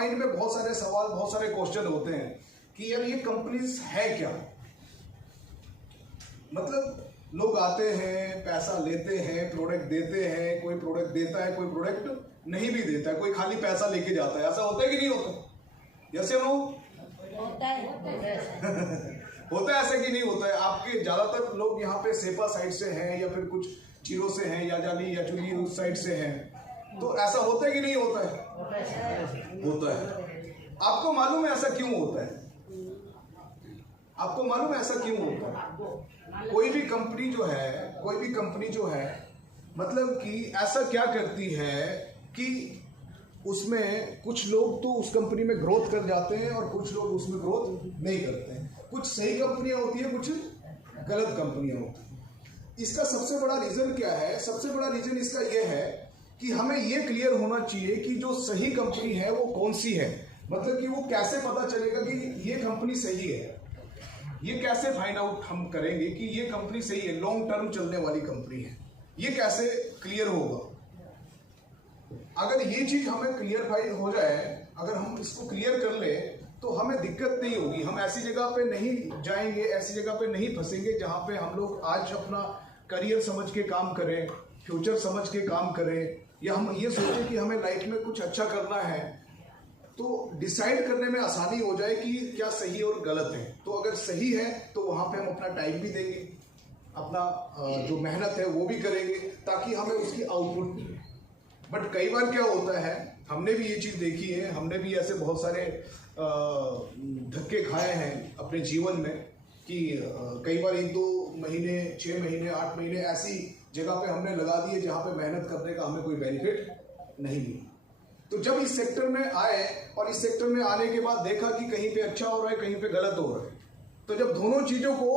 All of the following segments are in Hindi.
माइंड में बहुत सारे सवाल, बहुत सारे क्वेश्चन होते हैं कि यार ये कंपनीज है क्या। मतलब लोग आते हैं, पैसा लेते हैं, प्रोडक्ट देते हैं, कोई प्रोडक्ट देता है, कोई प्रोडक्ट नहीं भी देता है, कोई खाली पैसा लेके जाता है। ऐसा होता है कि नहीं होता? यस या नो? होता है होता है ऐसा कि नहीं होता है? आपके ज्यादातर लोग यहाँ पे सेपा साइड से हैं या फिर कुछ चीरों से हैं या जाली या चुली उस साइड से हैं, तो ऐसा होता है कि नहीं होता है? होता है। आपको मालूम है ऐसा क्यों होता है? आपको मालूम है ऐसा क्यों होता है? कोई भी कंपनी जो है मतलब कि ऐसा क्या करती है कि उसमें कुछ लोग तो उस कंपनी में ग्रोथ कर जाते हैं और कुछ लोग उसमें ग्रोथ नहीं करते हैं। कुछ सही कंपनियां होती है, कुछ गलत कंपनियां होती हैं। इसका सबसे बड़ा रीजन क्या है? सबसे बड़ा रीजन इसका यह है कि हमें यह क्लियर होना चाहिए कि जो सही कंपनी है वो कौन सी है। मतलब कि वो कैसे पता चलेगा कि ये कंपनी सही है? ये कैसे फाइंड आउट हम करेंगे कि ये कंपनी सही है, लॉन्ग टर्म चलने वाली कंपनी है? ये कैसे क्लियर होगा? अगर ये चीज हमें क्लियर हो जाए, अगर हम इसको क्लियर कर ले तो हमें दिक्कत नहीं होगी। हम ऐसी जगह पे नहीं जाएंगे, ऐसी जगह पे नहीं फंसेंगे जहां पे हम लोग आज अपना करियर समझ के काम करें, फ्यूचर समझ के काम करें, या हम ये सोचें कि हमें लाइफ में कुछ अच्छा करना है, तो डिसाइड करने में आसानी हो जाए कि क्या सही और गलत है। तो अगर सही है तो वहां पे हम अपना टाइम भी देंगे, अपना जो मेहनत है वो भी करेंगे ताकि हमें उसकी आउटपुट मिले। बट कई बार क्या होता है, हमने भी ये चीज देखी है, हमने भी ऐसे बहुत सारे धक्के खाए हैं अपने जीवन में कि कई बार 1-2 महीने, 6 महीने, 8 महीने ऐसी जगह पे हमने लगा दिए जहां पे मेहनत करने का हमें कोई बेनिफिट नहीं मिला। तो जब इस सेक्टर में आए और इस सेक्टर में आने के बाद देखा कि कहीं पे अच्छा हो रहा है, कहीं पे गलत हो रहा है, तो जब दोनों चीजों को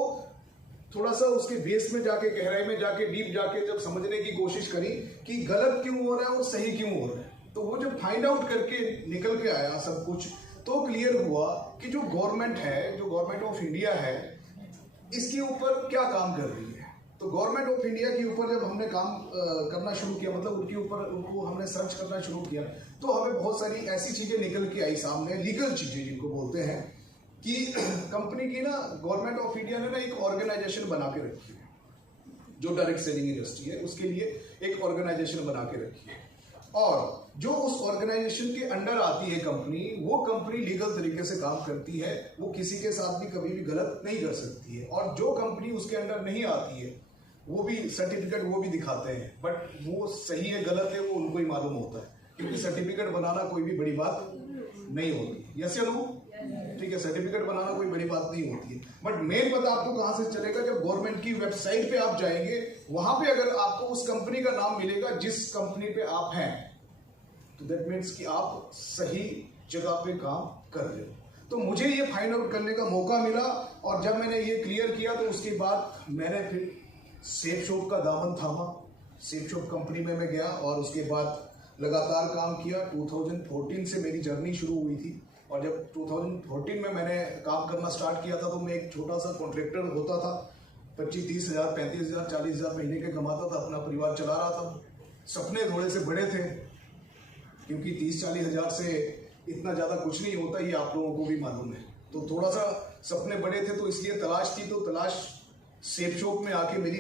थोड़ा सा उसके बेस में जाके, गहराई में जाके, डीप जाके जब समझने की कोशिश करी कि गलत क्यों हो रहा है और सही क्यों हो रहा है, तो वो जब फाइंड आउट करके निकल के आया सब कुछ, तो क्लियर हुआ कि जो गवर्नमेंट है, जो गवर्नमेंट ऑफ इंडिया है, इसके ऊपर क्या काम कर रही है। तो गवर्नमेंट ऑफ इंडिया के ऊपर जब हमने काम करना शुरू किया, मतलब उनके ऊपर उनको हमने सर्च करना शुरू किया, तो हमें बहुत सारी ऐसी चीजें निकल के आई सामने, लीगल चीजें जिनको बोलते हैं, कि कंपनी की ना, गवर्नमेंट ऑफ इंडिया ने ना एक ऑर्गेनाइजेशन बना के रखी है, जो डायरेक्ट सेलिंग इंडस्ट्री है उसके लिए एक ऑर्गेनाइजेशन बना के रखी है, और जो उस ऑर्गेनाइजेशन के अंडर आती है कंपनी, वो कंपनी लीगल तरीके से काम करती है, वो किसी के साथ भी कभी भी गलत नहीं कर सकती है। और जो कंपनी उसके अंडर नहीं आती है वो भी सर्टिफिकेट वो भी दिखाते हैं, बट वो सही है गलत है वो उनको ही मालूम होता है, क्योंकि सर्टिफिकेट बनाना कोई भी बड़ी बात नहीं होती। यस या नो? ठीक है, सर्टिफिकेट बनाना कोई बड़ी बात नहीं होती है, बट मेन पता आपको कहां से चलेगा? जब गवर्नमेंट की वेबसाइट पे आप जाएंगे, वहां पे अगर आपको उस कंपनी का नाम मिलेगा जिस कंपनी पे आप हैं, तो दैट मीन्स कि आप सही जगह पे काम कर रहे हो। तो मुझे ये फाइंड आउट करने का मौका मिला, और जब मैंने ये क्लियर किया तो उसके बाद मैंने फिर सेफ शॉप का दामन थामा, सेफ शॉप कंपनी में मैं गया और उसके बाद लगातार काम किया। 2014 से मेरी जर्नी शुरू हुई थी, और जब 2014 में मैंने काम करना स्टार्ट किया था तो मैं एक छोटा सा कॉन्ट्रैक्टर होता था, 25-30 हज़ार, 35 हज़ार, 40 हज़ार महीने के कमाता था, अपना परिवार चला रहा था। सपने थोड़े से बड़े थे, क्योंकि 30-40 हज़ार से इतना ज़्यादा कुछ नहीं होता, ये आप लोगों को भी मालूम है। तो थोड़ा सा सपने बड़े थे, तो इसलिए तलाश थी, तो तलाश सेफ शॉप में आके मेरी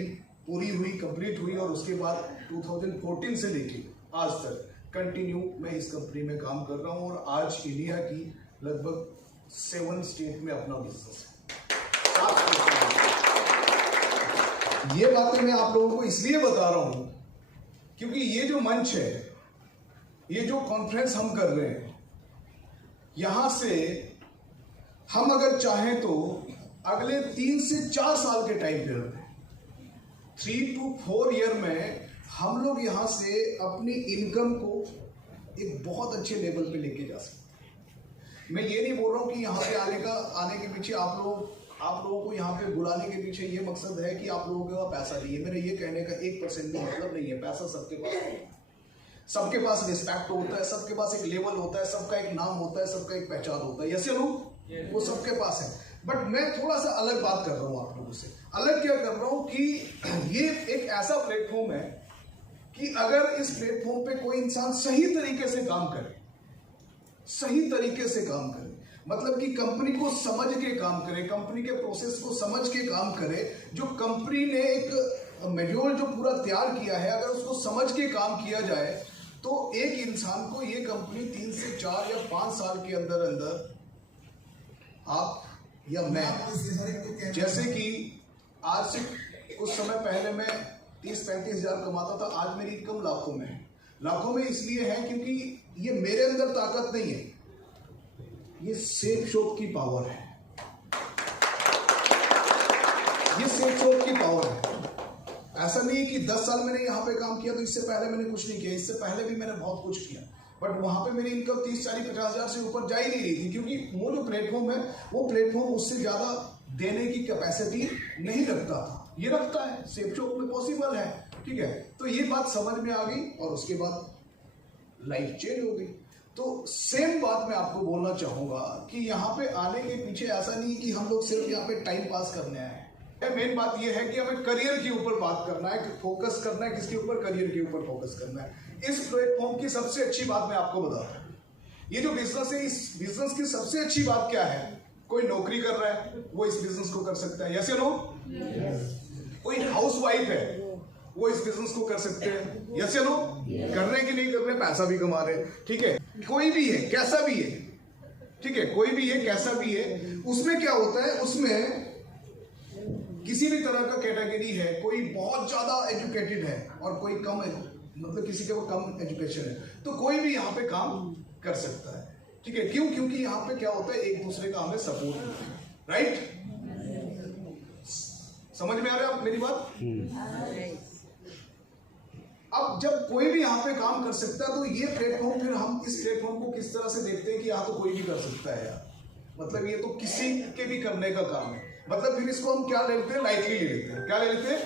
पूरी हुई, कंप्लीट हुई, और उसके बाद 2014 से लेके आज तक कंटिन्यू मैं इस कंपनी में काम कर रहा हूँ, और आज इंडिया की लगभग 7 स्टेट में अपना बिजनेस है। ये बातें मैं आप लोगों को इसलिए बता रहा हूं क्योंकि ये जो मंच है, ये जो कॉन्फ्रेंस हम कर रहे हैं, यहां से हम अगर चाहें तो अगले 3 से 4 साल के टाइम पीरियड में, 3 to 4 ईयर में हम लोग यहां से अपनी इनकम को एक बहुत अच्छे लेवल पे लेके जा सकते हैं। मैं ये नहीं बोल रहा हूं कि यहां पे आने के पीछे आप लोगों को यहाँ पे बुलाने के पीछे ये मकसद है कि आप लोगों के पास पैसा नहीं है। मेरे ये कहने का 1% भी मतलब नहीं है। पैसा सबके पास है, सबके पास रिस्पेक्ट होता है, सबके पास एक लेवल होता है, सबका एक नाम होता है, सबका एक पहचान होता है। यस या नो? वो सबके पास है। बट मैं थोड़ा सा अलग बात कर रहा हूँ आप लोगों से। अलग क्या कर रहा हूँ कि ये एक ऐसा प्लेटफॉर्म है कि अगर इस प्लेटफॉर्म पे कोई इंसान सही तरीके से काम करे, सही तरीके से काम करे, मतलब कि कंपनी को समझ के काम करे, कंपनी के प्रोसेस को समझ के काम करे। जो कंपनी ने एक मैनुअल जो पूरा तैयार किया है, अगर उसको समझ के काम किया जाए तो एक इंसान को ये कंपनी 3 से 4 या 5 साल के अंदर अंदर, आप या मैं, जैसे कि आज से कुछ समय पहले मैं 30-35 हजार कमाता था, आज मेरी इनकम लाखों में है। लाखों में इसलिए है क्योंकि ये मेरे अंदर ताकत नहीं है, ये सेफ शॉप की पावर है, ये सेफ शॉप की पावर है। ऐसा नहीं है कि 10 साल मैंने यहाँ पे काम किया तो इससे पहले मैंने कुछ नहीं किया, इससे पहले भी मैंने बहुत कुछ किया, बट वहां पे मेरी इनकम 30-40-50 हजार से ऊपर जा ही नहीं रही थी, क्योंकि वो जो प्लेटफॉर्म है वो प्लेटफॉर्म उससे ज्यादा देने की कैपेसिटी नहीं रखता था। ये रखता है, सेफ शॉप में पॉसिबल है, ठीक है। तो ये बात समझ में आ गई और उसके बाद लाइफ चेंज हो गई। तो सेम बात मैं आपको बोलना चाहूंगा कि यहाँ पे आने के पीछे ऐसा नहीं कि हम लोग सिर्फ यहाँ पे टाइम पास करने आए हैं। मेन बात ये है कि हमें करियर के ऊपर बात करना है, फोकस करना है, किसके ऊपर, करियर के ऊपर फोकस करना है। इस प्लेटफॉर्म की सबसे अच्छी बात मैं आपको बताता हूँ, ये जो बिजनेस है, इस बिजनेस की सबसे अच्छी बात क्या है? कोई नौकरी कर रहा है वो इस बिजनेस को कर सकता है, यस या नो? कोई हाउसवाइफ है वो इस बिजनेस को कर सकते हैं, यस या नो? कर रहे हैं कि नहीं कर रहे, पैसा भी कमा रहे हैं, ठीक है। कोई भी है, कैसा भी है, ठीक है, कोई भी है, कैसा भी है, उसमें क्या होता है, उसमें किसी भी तरह का कैटेगरी है, कोई बहुत ज्यादा एजुकेटेड है और कोई कम है, मतलब किसी के वो कम एजुकेशन है, तो कोई भी यहाँ पे काम कर सकता है, ठीक है। क्यों? क्योंकि यहाँ पे क्या होता है, एक दूसरे का हमें सपोर्ट करते हैं, राइट? समझ में आ रहा है मेरी बात? अब जब कोई भी यहाँ पे काम कर सकता है तो ये प्लेटफॉर्म, फिर हम इस प्लेटफॉर्म को किस तरह से देखते हैं कि यहाँ तो कोई भी कर सकता है यार, मतलब ये तो किसी के भी करने का काम है, मतलब फिर इसको हम क्या ले लेते हैं, लाइटली ले लेते हैं, क्या ले लेते हैं,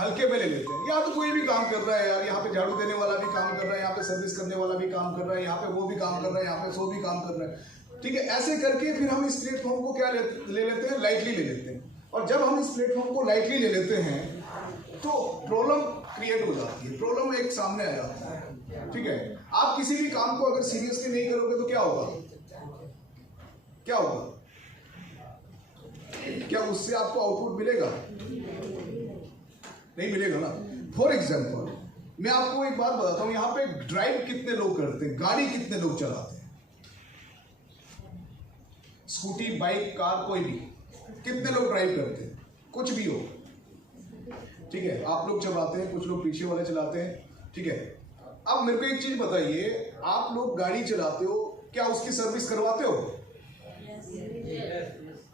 हल्के में ले लेते हैं। यहाँ तो कोई भी काम कर रहा है यार, यहाँ पे झाड़ू देने वाला भी काम कर रहा है, यहाँ पे सर्विस करने वाला भी काम कर रहा है, यहाँ पे वो भी काम कर रहा है, यहाँ पे सो भी काम कर रहा है, ठीक है। ऐसे करके फिर हम इस प्लेटफॉर्म को क्या ले लेते हैं, लाइटली ले लेते हैं। और जब हम इस प्लेटफॉर्म को लाइटली ले लेते हैं तो प्रॉब्लम क्रिएट हो जाती है, प्रॉब्लम एक सामने आ जाती है, ठीक है। आप किसी भी काम को अगर सीरियसली नहीं करोगे तो क्या होगा, क्या होगा, क्या उससे आपको आउटपुट मिलेगा? नहीं मिलेगा ना। फॉर एग्जाम्पल मैं आपको एक बात बताता हूं, यहां पे ड्राइव कितने लोग करते हैं, गाड़ी कितने लोग चलाते हैं, स्कूटी, बाइक, कार, कोई भी, कितने लोग ड्राइव करते हैं, कुछ भी हो, ठीक है। आप लोग चलाते हैं, कुछ लोग पीछे वाले चलाते हैं, ठीक है। अब मेरे को एक चीज बताइए, आप लोग गाड़ी चलाते हो, क्या उसकी सर्विस करवाते हो?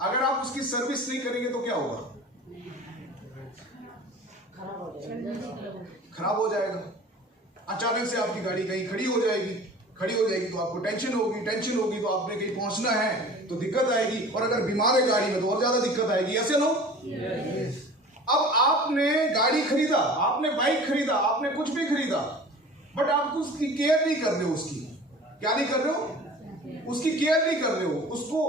अगर आप उसकी सर्विस नहीं करेंगे तो क्या होगा, खराब हो जाएगा। अचानक से आपकी गाड़ी कहीं खड़ी हो जाएगी, खड़ी हो जाएगी तो आपको टेंशन होगी, टेंशन होगी तो आपने कहीं पहुंचना है तो दिक्कत आएगी, और अगर बीमार है गाड़ी में तो और ज्यादा दिक्कत आएगी, ऐसे लो। अब आपने गाड़ी खरीदा, आपने बाइक खरीदा, आपने कुछ भी खरीदा, बट आप उसकी केयर नहीं कर रहे हो, उसकी क्या नहीं कर रहे हो, उसकी केयर नहीं कर रहे हो, उसको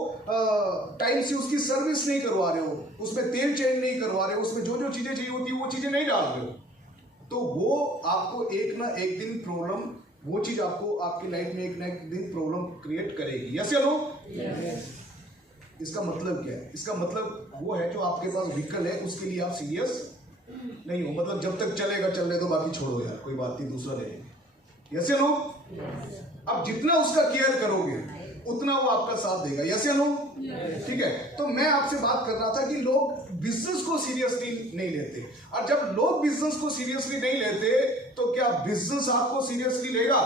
टाइम से उसकी सर्विस नहीं करवा रहे हो, उसमें तेल चेंज नहीं करवा रहे हो, उसमें जो जो चीजें चाहिए होती है वो चीजें नहीं डाल रहे हो, तो वो आपको एक ना एक दिन प्रॉब्लम, वो चीज आपको आपकी लाइफ में एक ना एक दिन प्रॉब्लम क्रिएट करेगी, यस या नो? इसका मतलब क्या है? इसका मतलब वो है जो आपके पास व्हीकल है उसके लिए आप सीरियस नहीं हो, मतलब जब तक चलेगा चलने दो, बाकी छोड़ो यार, कोई बात नहीं, दूसरा ले लेंगे, यस या नो? अब जितना उसका केयर करोगे उतना वो आपका साथ देगा, यस या नो? ठीक है। तो मैं आपसे बात कर रहा था कि लोग बिजनेस को सीरियसली नहीं लेते, और जब लोग बिजनेस को सीरियसली नहीं लेते तो क्या बिजनेस आपको सीरियसली लेगा?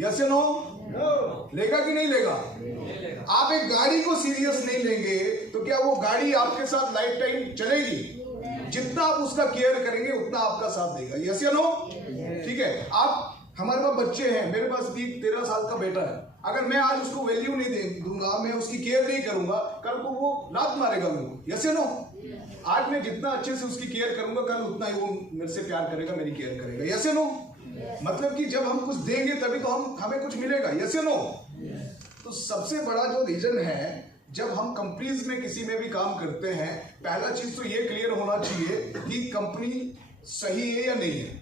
यस या नो? लेगा कि नहीं लेगा? आप एक गाड़ी को सीरियस नहीं लेंगे तो क्या वो गाड़ी आपके साथ लाइफ टाइम चलेगी? जितना आप उसका केयर करेंगे उतना आपका साथ देगा, यस या नो? ठीक है। आप, हमारे पास बच्चे हैं, मेरे पास भी 13 साल का बेटा है, अगर मैं आज उसको वैल्यू नहीं दूंगा, मैं उसकी केयर नहीं करूंगा, कल को वो लात मारेगा मेरे को, यस या नो? आज मैं जितना अच्छे से उसकी केयर करूंगा, कल उतना ही वो मेरे से प्यार करेगा, मेरी केयर करेगा, यस या नो? मतलब कि जब हम कुछ देंगे तभी तो हमें कुछ मिलेगा, यस या नो? तो सबसे बड़ा जो रीजन है, जब हम कंपनीज में किसी में भी काम करते हैं, पहला चीज तो ये क्लियर होना चाहिए कि कंपनी सही है या नहीं है,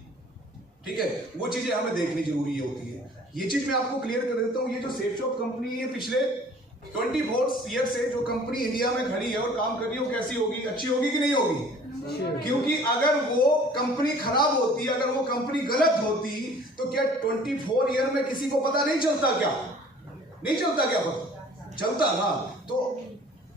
ठीक है। वो चीजें हमें देखनी जरूरी होती है। ये चीज मैं आपको क्लियर कर देता हूँ। ये जो सेफ शॉप कंपनी है पिछले 24 ईयर से जो कंपनी इंडिया में खड़ी है और काम कर रही है, वो कैसी होगी? अच्छी होगी कि नहीं होगी? क्योंकि अगर वो कंपनी खराब होती, अगर वो कंपनी गलत होती, तो क्या 24 ईयर में किसी को पता नहीं चलता? क्या नहीं चलता? क्या पता चलता ना। तो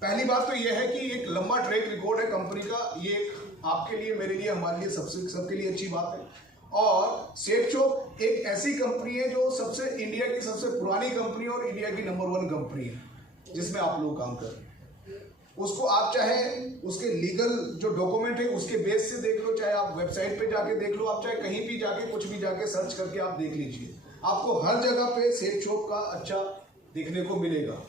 पहली बात तो यह है कि एक लंबा ट्रैक रिकॉर्ड है कंपनी का। ये आपके लिए, मेरे लिए, हमारे लिए, सबके लिए अच्छी बात है। और सेफ शॉप एक ऐसी कंपनी है जो इंडिया की सबसे पुरानी कंपनी और इंडिया की नंबर 1 कंपनी है जिसमें आप लोग काम कर रहे हैं। उसको आप चाहे उसके लीगल जो डॉक्यूमेंट है उसके बेस से देख लो, चाहे आप वेबसाइट पे जाके देख लो, आप चाहे कहीं भी जाके कुछ भी जाके सर्च करके आप देख लीजिए, आपको हर जगह पे सेफ शॉप का अच्छा देखने को मिलेगा।